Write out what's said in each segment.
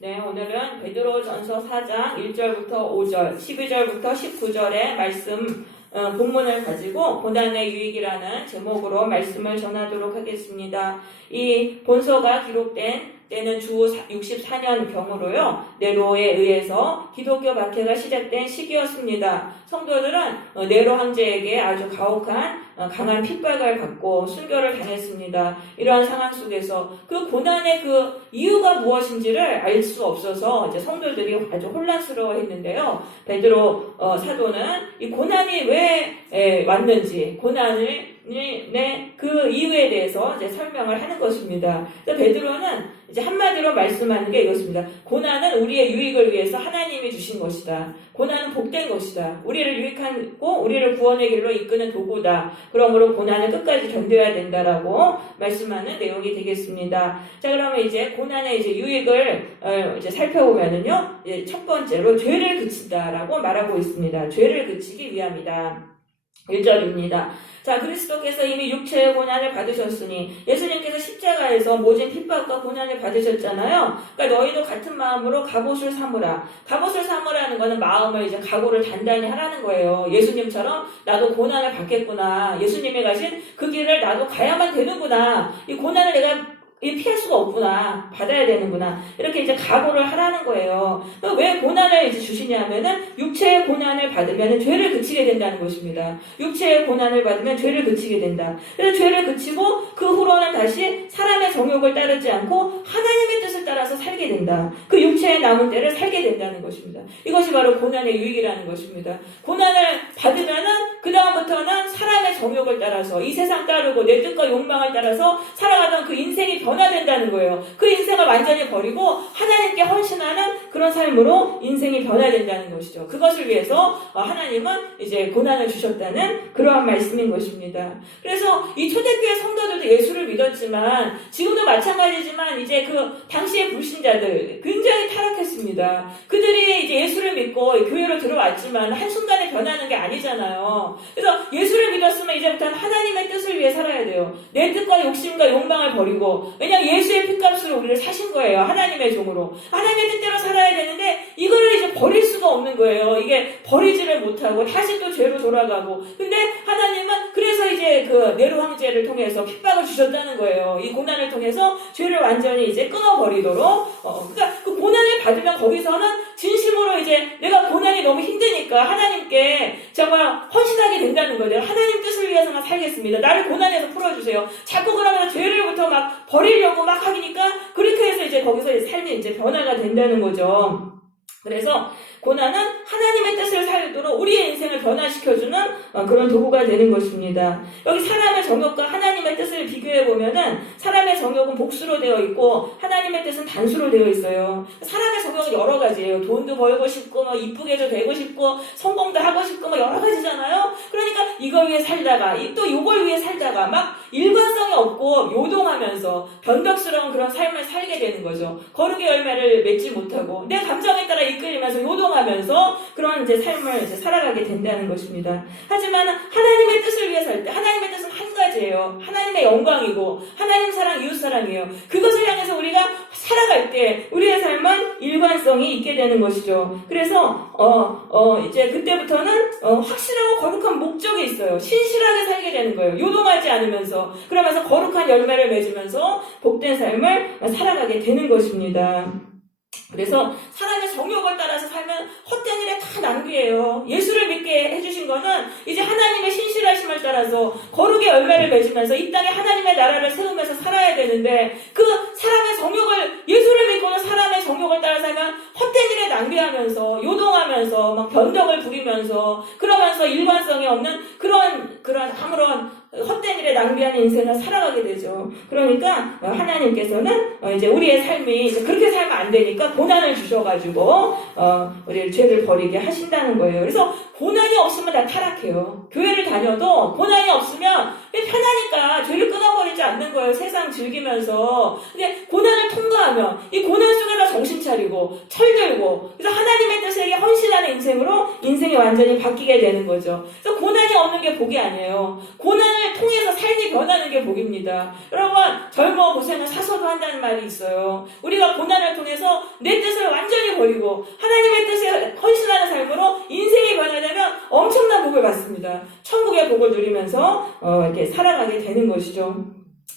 네, 오늘은 베드로전서 4장 1절부터 5절, 12절부터 19절의 말씀 본문을 가지고 고난의 유익이라는 제목으로 말씀을 전하도록 하겠습니다. 이 본서가 기록된 때는 주 64년 경으로요, 네로에 의해서 기독교 박해가 시작된 시기였습니다. 성도들은 네로 황제에게 아주 가혹한 강한 핍박을 받고 순교를 당했습니다. 이러한 상황 속에서 그 고난의 그 이유가 무엇인지를 알 수 없어서 이제 성도들이 아주 혼란스러워했는데요. 베드로 사도는 이 고난이 왜 왔는지, 고난을 그 이유에 대해서 이제 설명을 하는 것입니다. 베드로는 이제 한마디로 말씀하는 게 이것입니다. 고난은 우리의 유익을 위해서 하나님이 주신 것이다. 고난은 복된 것이다. 우리를 유익하고 우리를 구원의 길로 이끄는 도구다. 그러므로 고난을 끝까지 견뎌야 된다라고 말씀하는 내용이 되겠습니다. 자, 그러면 이제 고난의 이제 유익을 이제 살펴보면은요, 이제 첫 번째로 죄를 그친다라고 말하고 있습니다. 죄를 그치기 위함이다. 1절입니다. 자, 그리스도께서 이미 육체의 고난을 받으셨으니 예수님께서 십자가에서 모진 핍박과 고난을 받으셨잖아요. 그러니까 너희도 같은 마음으로 갑옷을 삼으라. 갑옷을 삼으라는 거는 마음을 이제 각오를 단단히 하라는 거예요. 예수님처럼 나도 고난을 받겠구나. 예수님이 가신 그 길을 나도 가야만 되는구나. 이 고난을 내가 피할 수가 없구나. 받아야 되는구나. 이렇게 이제 각오를 하라는 거예요. 왜 고난을 이제 주시냐면은 육체의 고난을 받으면 죄를 그치게 된다는 것입니다. 육체의 고난을 받으면 죄를 그치게 된다. 그래서 죄를 그치고 그 후로는 다시 사람의 정욕을 따르지 않고 하나님의 뜻을 따라서 살게 된다. 그 육체의 남은 때를 살게 된다는 것입니다. 이것이 바로 고난의 유익이라는 것입니다. 고난을 받으면은 그 다음부터는 사람의 정욕을 따라서 이 세상 따르고 내 뜻과 욕망을 따라서 살아가던 그 인생이 변화된다는 거예요. 그 인생을 완전히 버리고 하나님께 헌신하는 그런 삶으로 인생이 변화된다는 것이죠. 그것을 위해서 하나님은 이제 고난을 주셨다는 그러한 말씀인 것입니다. 그래서 이 초대교회 성도들도 예수를 믿었지만 지금도 마찬가지지만 이제 그 당시의 불신자들 굉장히 타락했습니다. 그들이 이제 예수를 믿고 교회로 들어왔지만 한순간에 변하는 게 아니잖아요. 그래서 예수를 믿었으면 이제부터는 하나님의 뜻을 위해 살아야 돼요. 내 뜻과 욕심과 욕망을 버리고, 왜냐하면 예수의 피값으로 우리를 사신 거예요. 하나님의 종으로. 하나님의 뜻대로 살아야 되는데 이거를 이제 버릴 수가 없는 거예요. 이게 버리지를 못하고 다시 또 죄로 돌아가고. 근데 하나님은 그래서 이제 그 네로 황제를 통해서 핍박을 주셨다는 거예요. 이 고난을 통해서 죄를 완전히 이제 끊어버리도록. 그러니까 그 고난을 받으면 거기서는 진심으로 이제 내가 고난이 너무 힘드니까 하나님께 정말 헌신하게 된다는 거예요. 하나님 뜻을 위해서만 살겠습니다. 나를 고난에서 풀어주세요. 자꾸 그러면 죄를부터 막 버리려고 막 하니까 그렇게 해서 이제 거기서 삶이 이제 변화가 된다는 거죠. 그래서 고난은 하나님의 뜻을 살도록 우리의 인생을 변화시켜주는 그런 도구가 되는 것입니다. 여기 사람의 정욕과 하나님의 뜻을 비교해보면은 사람의 정욕은 복수로 되어 있고 하나님의 뜻은 단수로 되어 있어요. 사람의 정욕은 여러 가지예요. 돈도 벌고 싶고 뭐 이쁘게도 되고 싶고 성공도 하고 싶고 뭐 여러 가지잖아요. 그러니까 이걸 위해 살다가 또 이걸 위해 살다가 막 일관성이 없고 요동하면서 변덕스러운 그런 삶을 살게 되는 거죠. 거룩의 열매를 맺지 못하고 내 감정에 따라 이끌리면서 요동하면서 그런 이제 삶을 이제 살아가게 된다는 것입니다. 하지만 하나님의 뜻을 위해 살 때 하나님의 뜻은 한 가지예요. 하나님의 영광이고 하나님 사랑, 이웃 사랑이에요. 그것을 향해서 우리가 살아갈 때 우리의 삶은 일관성이 있게 되는 것이죠. 그래서 이제 그때부터는 확실하고 거룩한 목적이 있어요. 신실하게 살게 되는 거예요. 요동하지 않으면서 그러면서 거룩한 열매를 맺으면서 복된 삶을 살아가게 되는 것입니다. 그래서 사람의 정욕을 따라서 살면 헛된 일에 다 낭비예요. 예수를 믿게 해주신 거는 이제 하나님의 신실하심을 따라서 거룩의 열매를 맺으면서 이 땅에 하나님의 나라를 세우면서 살아야 되는데 그 사람의 정욕을 예수를 믿고는 사람의 정욕을 따라 살면 헛된 일에 낭비하면서 요동하면서 막 변덕을 부리면서 그러면서 일관성이 없는 그런 아무런 헛된 일에 낭비하는 인생을 살아가게 되죠. 그러니까 하나님께서는 이제 우리의 삶이 이제 그렇게 살면 안 되니까 고난을 주셔가지고 우리 죄를 버리게 하신다는 거예요. 그래서 고난이 없으면 다 타락해요. 교회를 다녀도 고난이 없으면 편하니까 죄를 끊어버리지 않는 거예요. 세상 즐기면서. 근데 고난을 통과하면 이 고난 속에서 정신 차려. 차리고 철들고 그래서 하나님의 뜻에게 헌신하는 인생으로 인생이 완전히 바뀌게 되는 거죠. 그래서 고난이 없는 게 복이 아니에요. 고난을 통해서 삶이 변하는 게 복입니다. 여러분 젊어 고생은 사서도 한다는 말이 있어요. 우리가 고난을 통해서 내 뜻을 완전히 버리고 하나님의 뜻에 헌신하는 삶으로 인생이 변화되면 엄청난 복을 받습니다. 천국의 복을 누리면서 이렇게 살아가게 되는 것이죠.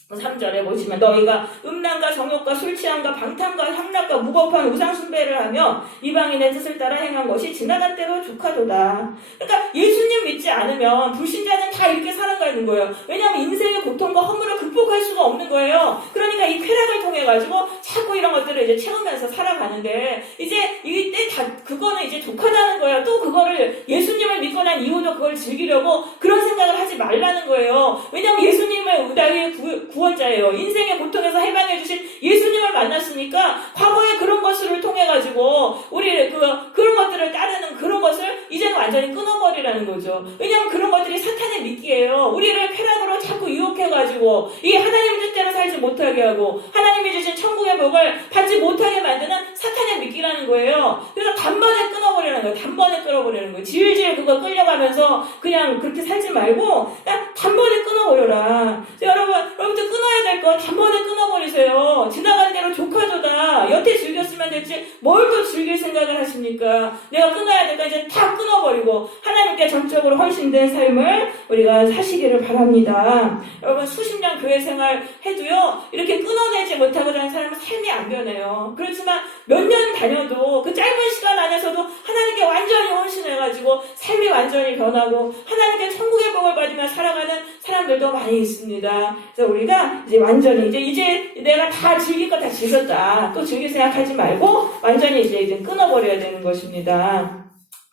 3절에 보시면 너희가 음란과 정욕과 술취함과 방탕과 향락과 무법한 우상숭배를 하며 이방인의 뜻을 따라 행한 것이 지나간 때로 족하도다. 그러니까 예수님 믿지 않으면 불신자는 다 이렇게 살아가는 거예요. 왜냐하면 인생의 고통과 허물을 극복할 수가 없는 거예요. 그러니까 이 쾌락을 통해 가지고 자꾸 이런 것들을 이제 채우면서 살아가는데 이제 이때 다 그거는 이제 족하다는 거예요. 또 그거를 예수님을 믿고 난 이후도 그걸 즐기려고 그런 생각을 하지 말라는 거예요. 왜냐하면 예수님을 나의 구원자예요. 인생의 고통에서 해방해 주신 예수님을 만났으니까 과거의 그런 것을 통해 가지고 우리 그런 것들을 따르는 그런 것을 이제는 완전히 끊어버리라는 거죠. 왜냐하면 그런 것들이 사탄의 미끼예요. 우리를 쾌락으로 자꾸 유혹해 가지고 이 하나님의 뜻대로 살지 못하게 하고 하나님이 주신 천국의 복을 받지 못하게 만드는 사탄의 미끼라는 거예요. 그래서 단번에 끊어버리는 거예요. 단번에 끊어버리는 거예요. 질질 그거 끌려가면서 그냥 그렇게 살지 말고 그냥 단번에 끊어버려라. 여러분들 끊어야 될 거 단번에 끊어버리세요. 지나간 대로 조카도다. 여태 즐겼으면 됐지 뭘 또 즐길 생각을 하십니까? 내가 끊어야 될까 이제 다 끊어버리고 하나님께 전적으로 헌신된 삶을 우리가 사시기를 바랍니다. 여러분 수십 년 교회 생활 해도요 이렇게 끊어내지 못하고 다니는 사람은 삶이 안 변해요. 그렇지만 몇 년 다녀도 그 짧은 시간 안에서도 하나님께 완전히 헌신해가지고 삶이 완전히 변하고 하나님께 천국의 복을 받으며 살아가는 사람들도 많이 있습니다. 그래서 우리가 이제 완전히 이제 내가 다 즐길 거 다 즐겼다. 또 즐길 생각하지 말고 완전히 이제 끊어버려야 되는 것입니다.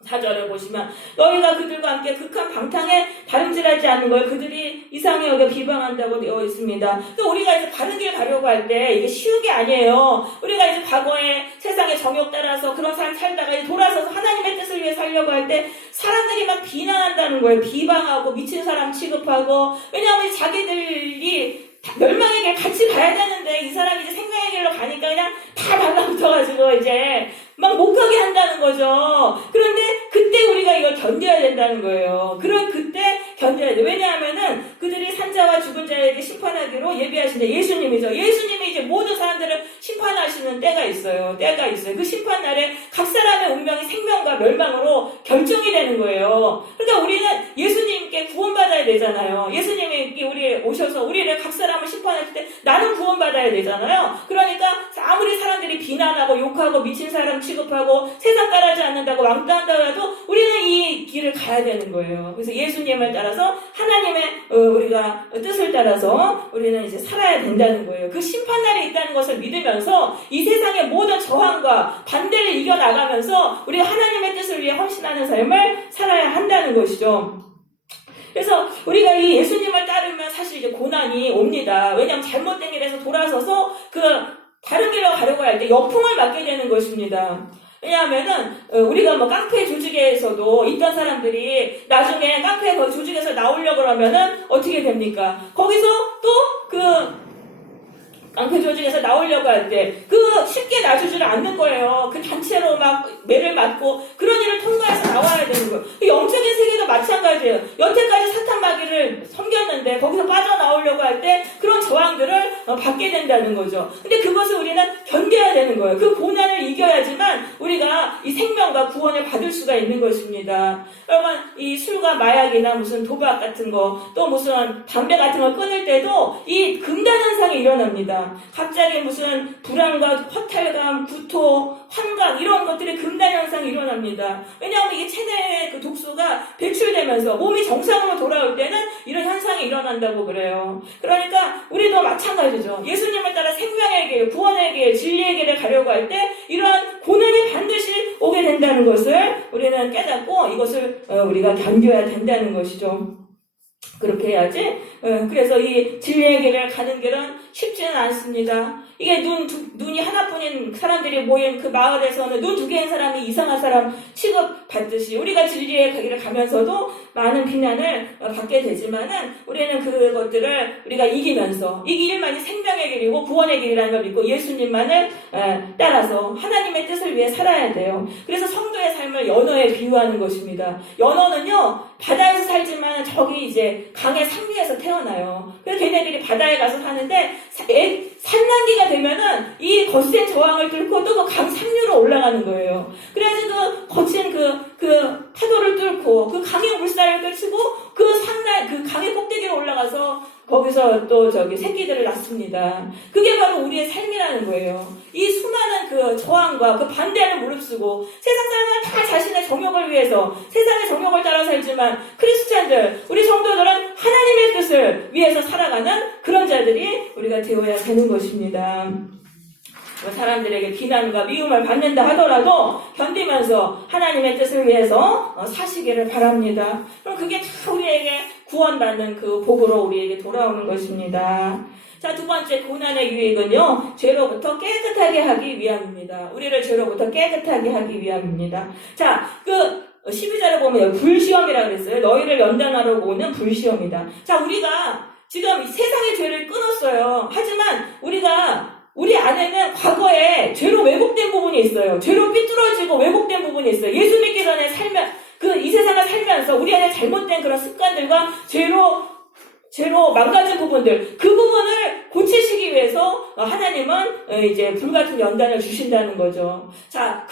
4절에 보시면 너희가 그들과 함께 극한 방탕에 다름질하지 않는 걸 그들이 이상히 여겨 비방한다고 되어 있습니다. 또 우리가 이제 바른 길 가려고 할 때 이게 쉬운 게 아니에요. 우리가 이제 과거에 세상의 정욕 따라서 그런 삶 살다가 이제 돌아서서 하나님의 뜻을 위해 살려고 할 때 사람들이 막 비난한다는 거예요. 비방하고 미친 사람 취급하고 왜냐하면 자기들이 멸망의 길 같이 가야 되는데 이 사람이 이제 생명의 길로 가니까 그냥 다 달라붙어가지고 이제 막 못 가게 한다는 거죠. 그런데 그때 우리가 이걸 견뎌야 된다는 거예요. 그때 견뎌야 돼. 왜냐하면은 그들이 산자와 죽은 자에게 심판하기로 예비하신데 예수님이죠. 예수님이 이제 모든 사람들을 심판하시는 때가 있어요. 그 심판 날에 각 사람의 운명이 생명과 멸망으로 결정이 되는 거예요. 그러니까 우리는 예수님께 구원받아야 되잖아요. 예수님이 우리 오셔서 우리를 각 사람을 심판할 때 나는 구원받아야 되잖아요. 그러니까 아무리 사람들이 비난하고 욕하고 미친 사람 취급하고 세상 따르지 않는다고 왕따한다고 해도 우리는 이 길을 가야 되는 거예요. 그래서 예수님을 따라서 하나님의 우리가 뜻을 따라서 우리는 이제 살아야 된다는 거예요. 그 심판날이 있다는 것을 믿으면서 이 세상의 모든 저항과 반대를 이겨나가면서 우리가 하나님의 뜻을 위해 헌신하는 삶을 살아야 한다는 것이죠. 그래서 우리가 이 예수님을 따르면 사실 이제 고난이 옵니다. 왜냐하면 잘못된 길에서 돌아서서 다른 길로 가려고 할 때 역풍을 맞게 되는 것입니다. 왜냐하면은 우리가 뭐 깡패 조직에서도 있던 사람들이 나중에 깡패 그 조직에서 나오려고 그러면은 어떻게 됩니까? 거기서 또 깡패 조직에서 나오려고 할 때 쉽게 놔주지를 않는 거예요. 그 단체로 막 매를 맞고 그런 일을 통과해서 나와야 되는 거예요. 영적인 세계도 마찬가지예요. 여태까지 사탄 마귀를 섬겼는데 거기서 빠져나오려고 할 때 그런 저항들을 받게 된다는 거죠. 근데 그것을 우리는 견뎌야 되는 거예요. 그 고난을 이겨야지만 우리가 이 생명과 구원을 받을 수가 있는 것입니다. 여러분 이 술과 마약이나 무슨 도박 같은 거 또 무슨 담배 같은 걸 끊을 때도 이 금단 현상이 일어납니다. 갑자기 무슨 불안과 허탈감, 구토, 환각 이런 것들이 금단 현상이 일어납니다. 왜냐하면 이게 체내의 그 독소가 배출되면서 몸이 정상으로 돌아올 때는 이런 현상이 일어난다고 그래요. 그러니까 우리도 마찬가지죠. 예수님을 따라 생명의 길, 구원의 길, 진리의 길을 가려고 할 때 이러한 고난이 반드시 오게 된다는 것을 우리는 깨닫고 이것을 우리가 견뎌야 된다는 것이죠. 그렇게 해야지. 그래서 이 진리의 길을 가는 길은 쉽지는 않습니다. 이게 눈이 하나뿐인 사람들이 모인 그 마을에서는 눈 두 개인 사람이 이상한 사람 취급받듯이 우리가 진리의 길을 가면서도 많은 비난을 받게 되지만은 우리는 그것들을 우리가 이기면서 이 길만이 생명의 길이고 구원의 길이라는 걸 믿고 예수님만을 따라서 하나님의 뜻을 위해 살아야 돼요. 그래서 성도의 삶을 연어에 비유하는 것입니다. 연어는요 바다에서 살지만 저기 이제 강의 상류에서 태어나요. 그래서 걔네들이 바다에 가서 사는데 산란기가 되면은 이 거센 저항을 뚫고 또 그 강 상류로 올라가는 거예요. 그래서 그 거친 그 파도를 뚫고 그 강의 물살을 떨치고 그 강의 꼭대기로 올라가서 거기서 또 새끼들을 낳습니다. 그게 바로 우리의 삶이라는 거예요. 이 수많은 그 저항과 그 반대를 무릅쓰고 세상 사람은 다 자신의 정욕을 위해서 세상의 정욕을 따라 살지만 크리스찬들, 우리 성도들은 하나님의 뜻을 위해서 살아가는 그런 자들이 우리가 되어야 되는 것입니다. 사람들에게 비난과 미움을 받는다 하더라도 견디면서 하나님의 뜻을 위해서 사시기를 바랍니다. 그럼 그게 다 우리에게 구원받는 그 복으로 우리에게 돌아오는 것입니다. 자, 두 번째 고난의 유익은요, 죄로부터 깨끗하게 하기 위함입니다. 우리를 죄로부터 깨끗하게 하기 위함입니다. 자, 12절에 보면 불시험이라고 그랬어요. 너희를 연단하려고 오는 불시험이다. 자, 우리가 지금 세상의 죄를 끊었어요. 하지만 우리 안에는 과거에 죄로 왜곡된 부분이 있어요. 죄로 삐뚤어지고 왜곡된 부분이 있어요. 예수 믿기 전에 이 세상을 살면서 우리 안에 잘못된 그런 습관들과 죄로 망가진 부분들, 그 부분을 고치시기 위해서 하나님은 이제 불같은 연단을 주신다는 거죠. 자,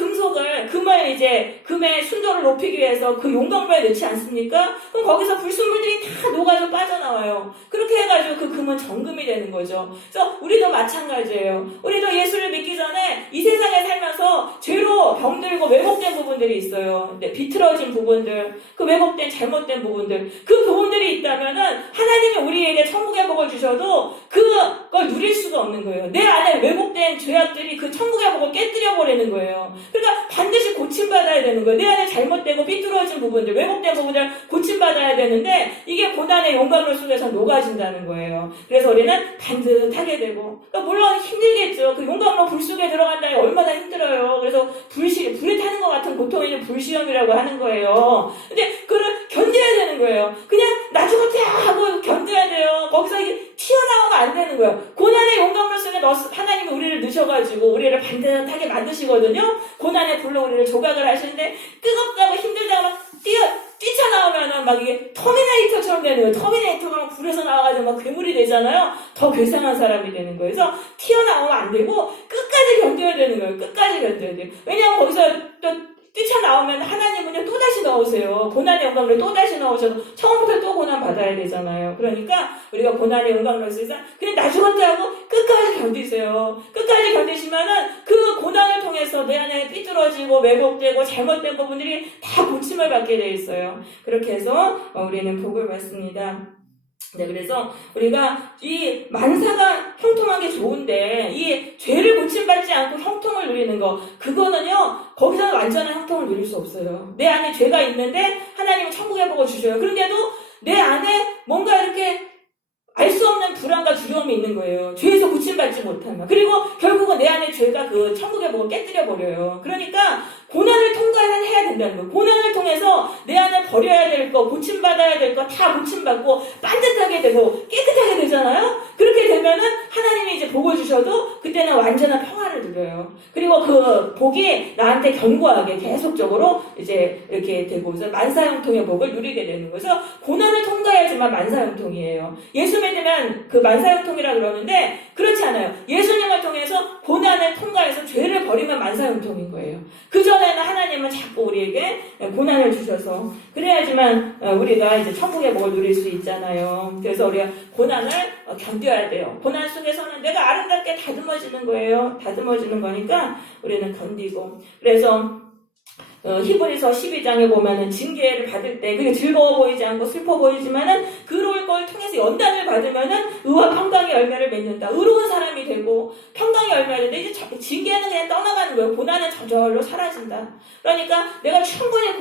금의 순도를 높이기 위해서 그 용광로에 넣지 않습니까? 그럼 거기서 불순물들이 다 녹아서 빠져나와요. 그렇게 해가지고 그 금은 정금이 되는 거죠. 그래서 우리도 마찬가지예요. 우리도 예수를 믿기 전에 이 세상에 살면서 죄로 병들고 왜곡된 부분들이 있어요. 비틀어진 부분들, 그 왜곡된 잘못된 부분들, 그 부분들이 있다면은 하나님이 우리에게 천국의 복을 주셔도 그걸 누릴 수가 없는 거예요. 내 안에 왜곡된 죄악들이 그 천국의 복을 깨뜨려 버리는 거예요. 그러니까 반드시 고침받아야 되는 거예요. 내 안에 잘못되고 삐뚤어진 부분들, 왜곡된 부분들 고침받아야 되는데 이게 고난의 용광로 속에서 녹아진다는 거예요. 그래서 우리는 반듯하게 되고, 그러니까 물론 힘들겠죠. 그 용광로 불 속에 들어간다니 얼마나 힘들어요. 그래서 불에 타는 것 같은 고통이 불시험이라고 하는 거예요. 근데 그걸 견뎌야 되는 거예요. 그냥 나 죽었다 하고 견뎌야 돼요. 거기서 이게 튀어나오면 안 되는 거예요. 고난의 용광로 속에 하나님이 우리를 넣으셔가지고 우리를 반듯하게 만드시거든요. 고난의 불로 우리를 조각을 하시는데 뜨겁다고 힘들다고 막 뛰쳐나오면은 막 이게 터미네이터처럼 되는 거예요. 터미네이터가 막 불에서 나와가지고 막 괴물이 되잖아요. 더 괴상한 사람이 되는 거예요. 그래서 튀어나오면 안 되고 끝까지 견뎌야 되는 거예요. 끝까지 견뎌야 돼요. 왜냐하면 거기서 또 뛰쳐나오면 하나님은요 또다시 넣으세요. 고난의 영광을 또다시 넣으셔서 처음부터 또 고난 받아야 되잖아요. 그러니까 우리가 고난의 영광을 쓰면서 그냥 나 죽었다 하고 끝까지 견디세요. 끝까지 견디시면은 그 고난을 통해서 내 안에 삐뚤어지고 왜곡되고 잘못된 부분들이 다 고침을 받게 돼 있어요. 그렇게 해서 우리는 복을 받습니다. 네, 그래서 우리가 이 만사가 형통하게 좋은데 이 죄를 고침받지 않고 형통을 누리는 거, 그거는요 거기서는 완전한 형통을 누릴 수 없어요. 내 안에 죄가 있는데 하나님은 천국의 복을 주셔요. 그런데도 내 안에 뭔가 이렇게 알 수 없는 불안과 두려움이 있는 거예요. 죄에서 고침받지 못하면. 그리고 결국은 내 안에 죄가 그 천국의 복을 깨뜨려 버려요. 그러니까 고난을 통과해야 된다는 거예요. 고난을 통해서 내 안에 버려야 될 거, 고침받아야 될 거 다 고침받고 반듯하게 되고 깨끗하게 되잖아요. 그렇게 되면은 하나님이 이제 복을 주셔도 그때는 완전한 평화를 누려요. 그리고 그 복이 나한테 견고하게 계속적으로 이제 이렇게 되고 만사형통의 복을 누리게 되는 거예요. 그래서 고난을 통과해야지만 만사형통이에요. 예수 믿으면 그 만사형통이라 그러는데 그렇지 않아요. 예수님을 통해서 고난을 통과해서 죄를 버리면 만사형통인 거예요. 그 전에는 하나님은 자꾸 우리에게 고난을 주셔서 그래야지만 우리가 이제 천국의 복을 누릴 수 있잖아요. 그래서 우리가 고난을 견뎌야 돼요. 고난 속에서는 내가 아름답게 다듬어지는 거예요. 다듬어지는 거니까 우리는 견디고. 그래서 히브리서 12장에 보면은 징계를 받을 때 그게 즐거워 보이지 않고 슬퍼 보이지만은 그럴 걸 통해서 연단을 받으면은 의와 평강의 열매를 맺는다. 의로운 사람이 되고 평강의 열매가 되는데 이제 징계는 그냥 떠나가는 거예요. 고난은 저절로 사라진다. 그러니까 내가 충분히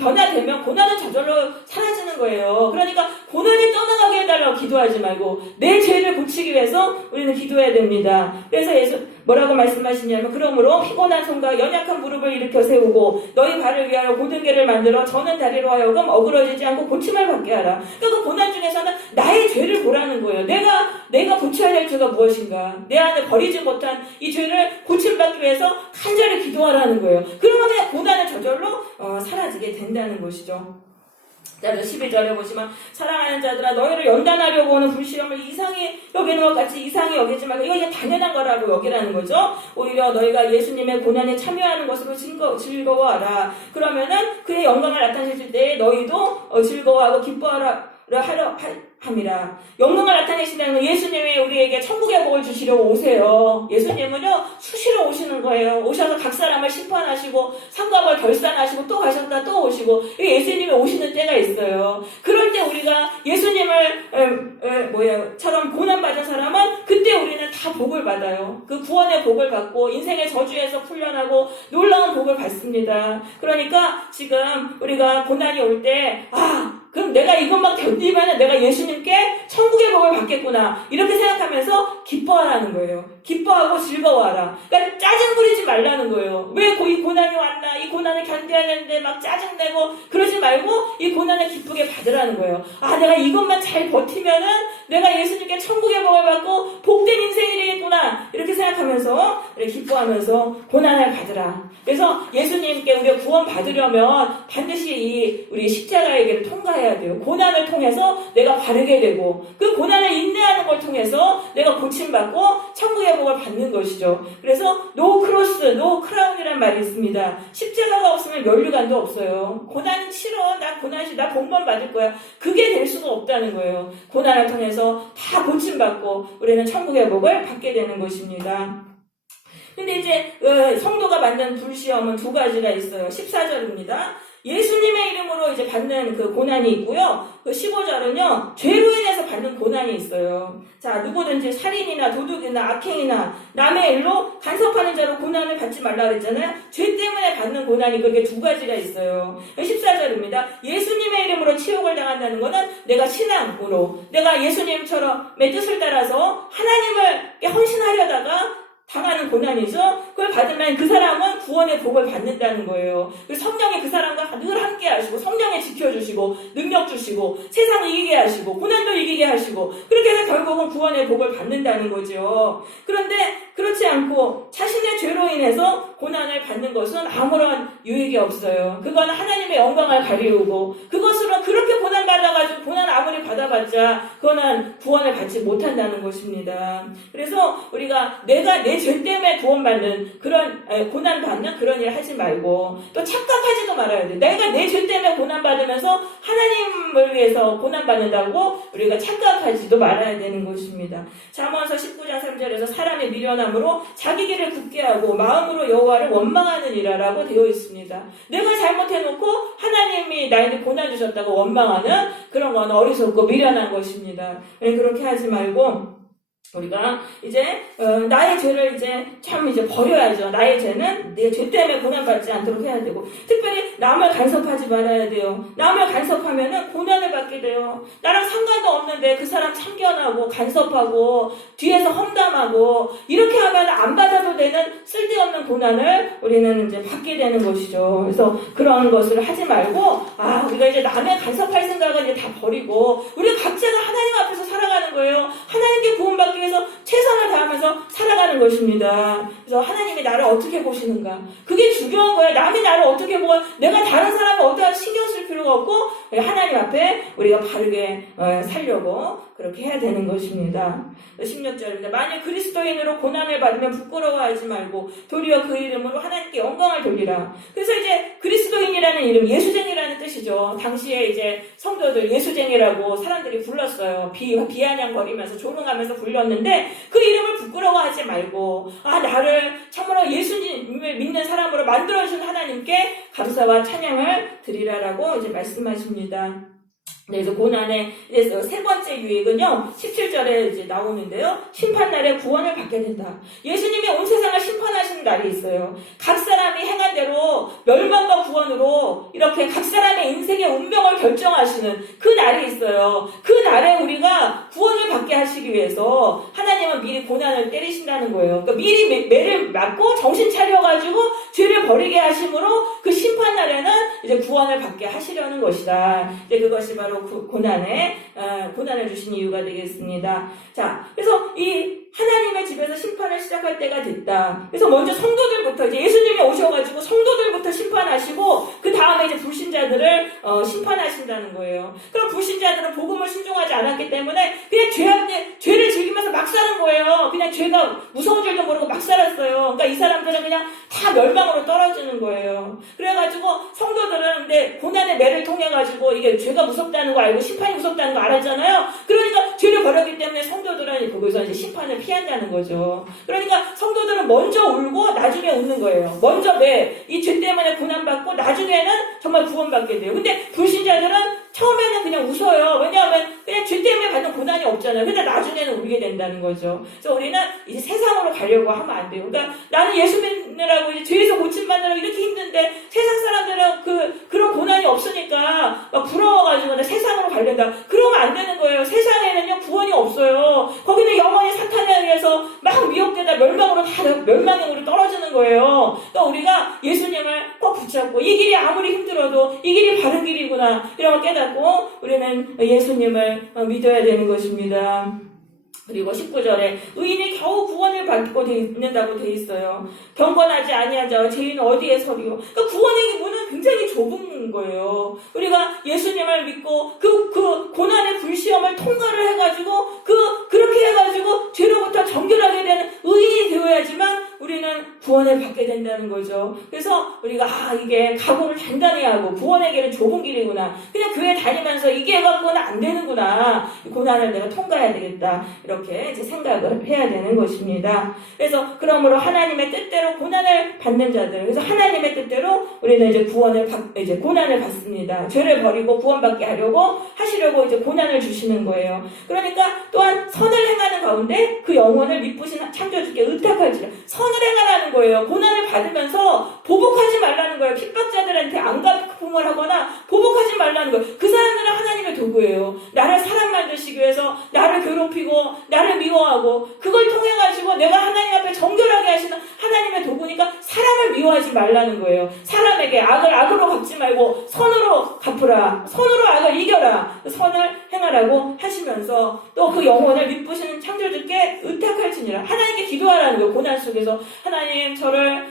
변화되면 고난은 저절로 사라지는 거예요. 그러니까 고난이 떠나가게 해달라고 기도하지 말고 내 죄를 고치기 위해서 우리는 기도해야 됩니다. 그래서 예수 뭐라고 말씀하시냐면 그러므로 피곤한 손과 연약한 무릎을 일으켜 세우고 너희 발을 위하여 고등개를 만들어 저는 다리로 하여금 어그러지지 않고 고침을 받게 하라. 그러니까 그 고난 중에서는 나의 죄를 보라는 거예요. 내가 고쳐야 될 죄가 무엇인가? 내 안에 버리지 못한 이 죄를 고침받기 위해서 간절히 기도하라는 거예요. 그러면 고난은 저절로 사라지게 된다는 것이죠. 자, 12절에 보시면 사랑하는 자들아 너희를 연단하려고 오는 불시험을 이상히 여기는 것 같이 이상히 여기지 말고 이거 당연한 거라고 여기라는 거죠. 오히려 너희가 예수님의 고난에 참여하는 것으로 즐거워하라. 그러면은 그의 영광을 나타내실 때 너희도 즐거워하고 기뻐하라 하려 함이라. 영광을 나타내신다는 건 예수님이 우리에게 천국의 복을 주시려고 오세요. 예수님은요 수시로 오시는 거예요. 오셔서 각 사람을 심판하시고 상과 벌 결산하시고 또 가셨다 또 오시고 예수님이 오시는 때가 있어요. 그럴 때 우리가 예수님을 처럼 고난받은 사람은 그때 우리는 다 복을 받아요. 그 구원의 복을 받고 인생의 저주에서 풀려나고 놀라운 복을 받습니다. 그러니까 지금 우리가 고난이 올 때 그럼 내가 이것만 견디면 내가 예수님께 천국의 복을 받겠구나 이렇게 생각하면서 기뻐하라는 거예요. 기뻐하고 즐거워하라. 그러니까 짜증 부리지 말라는 거예요. 왜 이 고난이 왔나? 이 고난을 견뎌야 되는데 막 짜증내고 그러지 말고 이 고난을 기쁘게 받으라는 거예요. 내가 이것만 잘 버티면은 내가 예수님께 천국의 복을 받고 복된 인생이 되겠구나 이렇게 생각하면서 기뻐하면서 고난을 받으라. 그래서 예수님께 우리가 구원 받으려면 반드시 우리 십자가의 길을 통과해야 돼요. 고난을 통해서 내가 바르게 되고 그 고난을 인내하는 걸 통해서 내가 고침받고 천국의 복을 받는 것이죠. 그래서 노 크로스, 노 크라운이라는 말이 있습니다. 십자가가 없으면 면류관도 없어요. 고난 싫어, 나 복만 받을 거야. 그게 될 수가 없다는 거예요. 고난을 통해서 다 고침받고 우리는 천국의 복을 받게 되는 것입니다. 근데 이제 성도가 받는 불시험은 두 가지가 있어요. 14절입니다. 예수님의 이름으로 이제 받는 그 고난이 있고요. 그 15절은요, 죄로 인해서 받는 고난이 있어요. 자, 누구든지 살인이나 도둑이나 악행이나 남의 일로 간섭하는 자로 고난을 받지 말라 그랬잖아요. 죄 때문에 받는 고난이 그게 두 가지가 있어요. 14절입니다. 예수님의 이름으로 치욕을 당한다는 거는 내가 신앙으로, 내가 예수님처럼의 뜻을 따라서 하나님을 헌신하려다가 당하는 고난이죠. 그걸 받으면 그 사람은 구원의 복을 받는다는 거예요. 성령이 그 사람과 늘 함께 하시고 성령이 지켜주시고 능력 주시고 세상을 이기게 하시고 고난도 이기게 하시고 그렇게 해서 결국은 구원의 복을 받는다는 거죠. 그런데 그렇지 않고 자신의 죄로 인해서 고난을 받는 것은 아무런 유익이 없어요. 그건 하나님의 영광을 가리우고 그것으로 그렇게 고난받아가지고 고난 아무리 받아봤자 그거는 구원을 받지 못한다는 것입니다. 그래서 우리가 내가 내 죄 때문에 구원받는 그런 고난받는 그런 일 하지 말고 또 착각하지도 말아야 돼. 내가 내 죄 때문에 고난받으면서 하나님을 위해서 고난받는다고 우리가 착각하지도 말아야 되는 것입니다. 잠언서 19장 3절에서 사람의 미련함으로 자기 길을 굳게 하고 마음으로 여호와를 원망하느니라라고 되어 있습니다. 내가 잘못해놓고 하나님이 나에게 고난 주셨다고 원망하는 그런 건 어리석고 미련한 것입니다. 그렇게 하지 말고 우리가 이제 나의 죄를 이제 버려야죠. 나의 죄는 내 죄 때문에 고난받지 않도록 해야 되고 특별히 남을 간섭하지 말아야 돼요. 남을 간섭하면은 고난을 받게 돼요. 나랑 상관도 없는데 그 사람 참견하고 간섭하고 뒤에서 험담하고 이렇게 하면 안 받아도 되는 쓸데없는 고난을 우리는 이제 받게 되는 것이죠. 그래서 그런 것을 하지 말고 우리가 이제 남의 간섭할 생각은 이제 다 버리고 우리가 각자가 하나님 앞에서 살아가는 거예요. 하나님께 구원받기 위해서 최선을 다하면서 살아가는 것입니다. 그래서 하나님이 나를 어떻게 보시는가 그게 중요한 거예요. 남이 나를 어떻게 보고 내가 다른 사람을 어떠한 신경 쓸 필요가 없고 하나님 앞에 우리가 바르게 살려고 그렇게 해야 되는 것입니다. 16절입니다. 만일 그리스도인으로 고난을 받으면 부끄러워하지 말고 도리어 그 이름으로 하나님께 영광을 돌리라. 그래서 이제 그리스도인이라는 이름 예수쟁이라는 뜻이죠. 당시에 이제 성도들 예수쟁이라고 사람들이 불렀어요. 비아냥거리면서 조롱하면서 불렸는데 그 이름을 부끄러워하지 말고 나를 참으로 예수님을 믿는 사람으로 만들어주신 하나님께 감사와 찬양을 드리라라고 이제 말씀하십니다. 그래서 고난의 이제 세 번째 유익은요, 17절에 이제 나오는데요, 심판날에 구원을 받게 된다. 예수님이 온 세상을 심판하시는 하시는 날이 있어요. 각 사람이 행한 대로 멸망과 구원으로 이렇게 각 사람의 인생의 운명을 결정하시는 그 날이 있어요. 그 날에 우리가 구원을 받게 하시기 위해서 하나님은 미리 고난을 때리신다는 거예요. 그러니까 미리 매를 맞고 정신 차려가지고 죄를 버리게 하심으로 그 심판 날에는 이제 구원을 받게 하시려는 것이다. 이제 그것이 바로 고난을 주신 이유가 되겠습니다. 자, 그래서 이 하나님의 집에서 심판을 시작할 때가 됐다. 그래서 먼저 성도들부터 이제 예수님이 오셔가지고 성도들부터 심판하시고 그 다음에 이제 불신자들을 심판하신다는 거예요. 그럼 불신자들은 복음을 순종하지 않았기 때문에 그냥 죄를 즐기면서 막 사는 거예요. 그냥 죄가 무서운 줄도 모르고 막 살았어요. 그러니까 이 사람들은 그냥 다 멸망으로 떨어지는 거예요. 그래가지고 성도들은 근데 고난의 매를 통해가지고 이게 죄가 무섭다는 거 알고 심판이 무섭다는 거 알았잖아요. 그러니까 죄를 버렸기 때문에 성도들은 거기서 이제 심판을 피한다는 거죠. 그러니까 성도들은 먼저 울고 나중에 웃는 거예요. 먼저 이 죄 때문에 고난받고 나중에는 정말 구원받게 돼요. 근데 불신자들은 처음에는 그냥 웃어요. 왜냐하면 그냥 죄 때문에 받는 고난이 없잖아요. 근데 나중에는 울게 된다는 거죠. 그래서 우리는 이제 세상으로 가려고 하면 안 돼요. 그러니까 나는 예수 믿느라고 이제 죄에서 고침받느라고 이렇게 힘든데 세상 사람들은 그런 고난이 없으니까 막 부러워가지고 나 세상으로 가려다. 그러면 안 되는 거예요. 세상에는요 구원이 없어요. 거기는 영원히 사탄에 의해서 막 미혹되다 멸망으로 다 멸망형으로 떨어지는 거예요. 그러니까 우리가 예수님을 꼭 붙잡고 이 길이 아무리 힘들어도 이 길이 바른 길이구나 이런 걸 깨닫고 우리는 예수님을 믿어야 되는 것입니다. 그리고 19절에 의인이 겨우 구원을 받고 있는다고 돼 있어요. 경건하지 아니한 자와 죄인은 어디에 서리요. 그러니까 구원의 문은 굉장히 좁은 거예요. 우리가 예수님을 믿고 그 고난의 불시험을 통과를 해가지고 그렇게 해가지고 죄로부터 정결하게 되는 의인이 되어야지만 우리는 구원을 받게 된다는 거죠. 그래서 우리가 이게 각오를 단단히 하고 구원의 길은 좁은 길이구나. 그냥 교회 다니면서 이게 해갖고는 안 되는구나. 고난을 내가 통과해야 되겠다. 이렇게 이제 생각을 해야 되는 것입니다. 그래서 그러므로 하나님의 뜻대로 고난을 받는 자들. 그래서 하나님의 뜻대로 우리는 이제 고난을 받습니다. 죄를 버리고 구원받게 하시려고 이제 고난을 주시는 거예요. 그러니까 또한 선을 행하는 가운데 그 영혼을 미쁘신 창조주께 의탁할지라. 선을 행하라는 거예요. 고난을 받으면서 보복하지 말라는 거예요. 핍박자들한테 안가품을 하거나 보복하지 말라는 거예요. 그 사람들은 하나님의 도구예요. 나를 사람 만드시기 위해서 나를 괴롭히고 나를 미워하고 그걸 통해 가지고 내가 하나님 앞에 정결하게 하시는 하나님의 도구니까 사람을 미워하지 말라는 거예요. 사람에게 악을 악으로 갚지 말고 선으로 갚으라. 선으로 악을 이겨라. 선을 행하라고 하시면서 또 그 영혼을 미쁘시는 창조주께 의탁할지니라. 하나님께 기도하라는 거예요. 고난 속에서 하나님 저를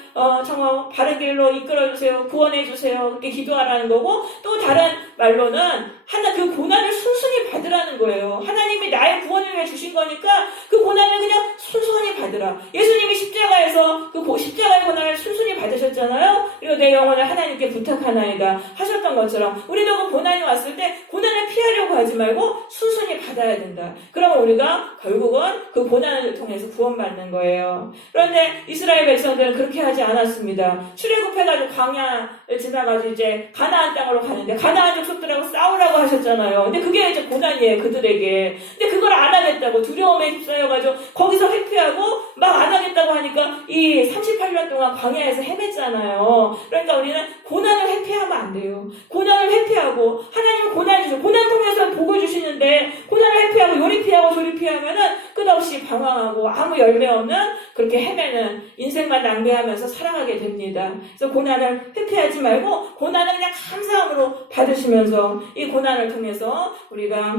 정말 바른 길로 이끌어주세요. 구원해주세요. 그렇게 기도하라는 거고 또 다른 말로는 그 고난을 순순히 받으라는 거예요. 하나님이 나의 구원을 위해 주신 거니까 그 고난을 그냥 순순히 받으라. 예수님이 십자가에서 십자가의 고난을 순순히 받으셨잖아요. 그리고 내 영혼을 하나님께 부탁하나이다 하셨던 것처럼 우리도 그 고난이 왔을 때 고난을 피하려고 하지 말고 순순히 받아야 된다. 그러면 우리가 결국은 그 고난을 통해서 구원받는 거예요. 그런데 이스라엘 백성들은 그렇게 하지 않았습니다. 출애굽해가지고 광야를 지나가지고 이제 가나안 땅으로 가는데 가나안 족속들하고 싸우라고 하셨잖아요. 근데 그게 이제 고난이에요, 그들에게. 근데 그걸 안 하겠다고 두려움에 휩싸여가지고 거기서 회피하고 막 안 하겠다고 하니까 이 38년 동안 광야에서 헤맸잖아요. 그러니까 우리는 고난을 회피하면 안 돼요. 고난을 회피하고 하나님은 고난을 주시고 고난 통해서 복을 주시는데 고난을 회피하고 요리 피하고 조리 피하면은 끝없이 방황하고 아무 열매 없는 그렇게 헤매는 인생만 낭비하면서 살아가게 됩니다. 그래서 고난을 회피하지 말고 고난을 그냥 감사함으로 받으시면서 이 고난을 통해서 우리가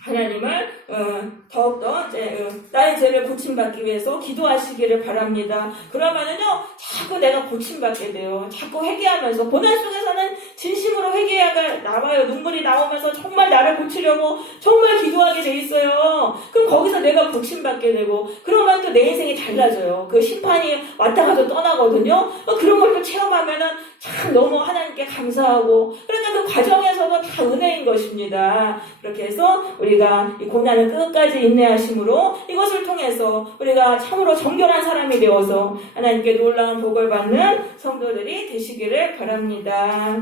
하나님을 더욱더 나의 죄를 고침받기 위해서 기도하시기를 바랍니다. 그러면은요 자꾸 내가 고침받게 돼요. 자꾸 회개하면서 고난 속에서는 진심으로 회개가 나와요. 눈물이 나오면서 정말 나를 고치려고 정말 기도하게 돼 있어요. 그럼 거기서 내가 고침받게 되고 그러면 또 내 인생이 달라져요. 그 심판이 왔다 가도 떠나거든요. 그런 걸 또 체험하면은 참 너무 하나님께 감사하고 그러니까 그 과정에서도 다 은혜인 것입니다. 그렇게 해서 우리가 이 고난을 끝까지 인내하심으로 이것을 통해서 우리가 참으로 정결한 사람이 되어서 하나님께 놀라운 복을 받는 성도들이 되시기를 바랍니다.